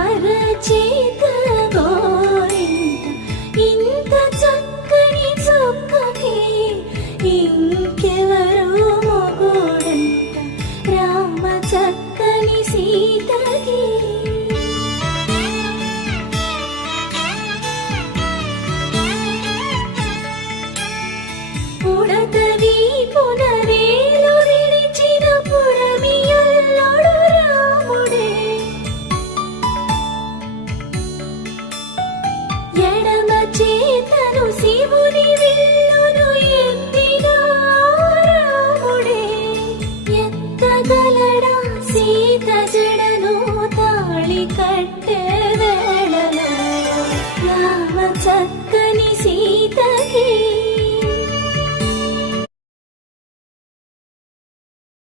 అరచేత గోరింట ఇంత చక్కని చుక్కకి ఇంకెవరు మొగుడంట రామ చక్కని సీతకి. ఉడత వీపున వేలు విడిచిన పుడమియల్లుడు రాముడే, ఎడమ చేతను శివుని విల్లును ఎత్తిన రాముడే, ఎత్తగలడా సీత జడను తాళి కట్టె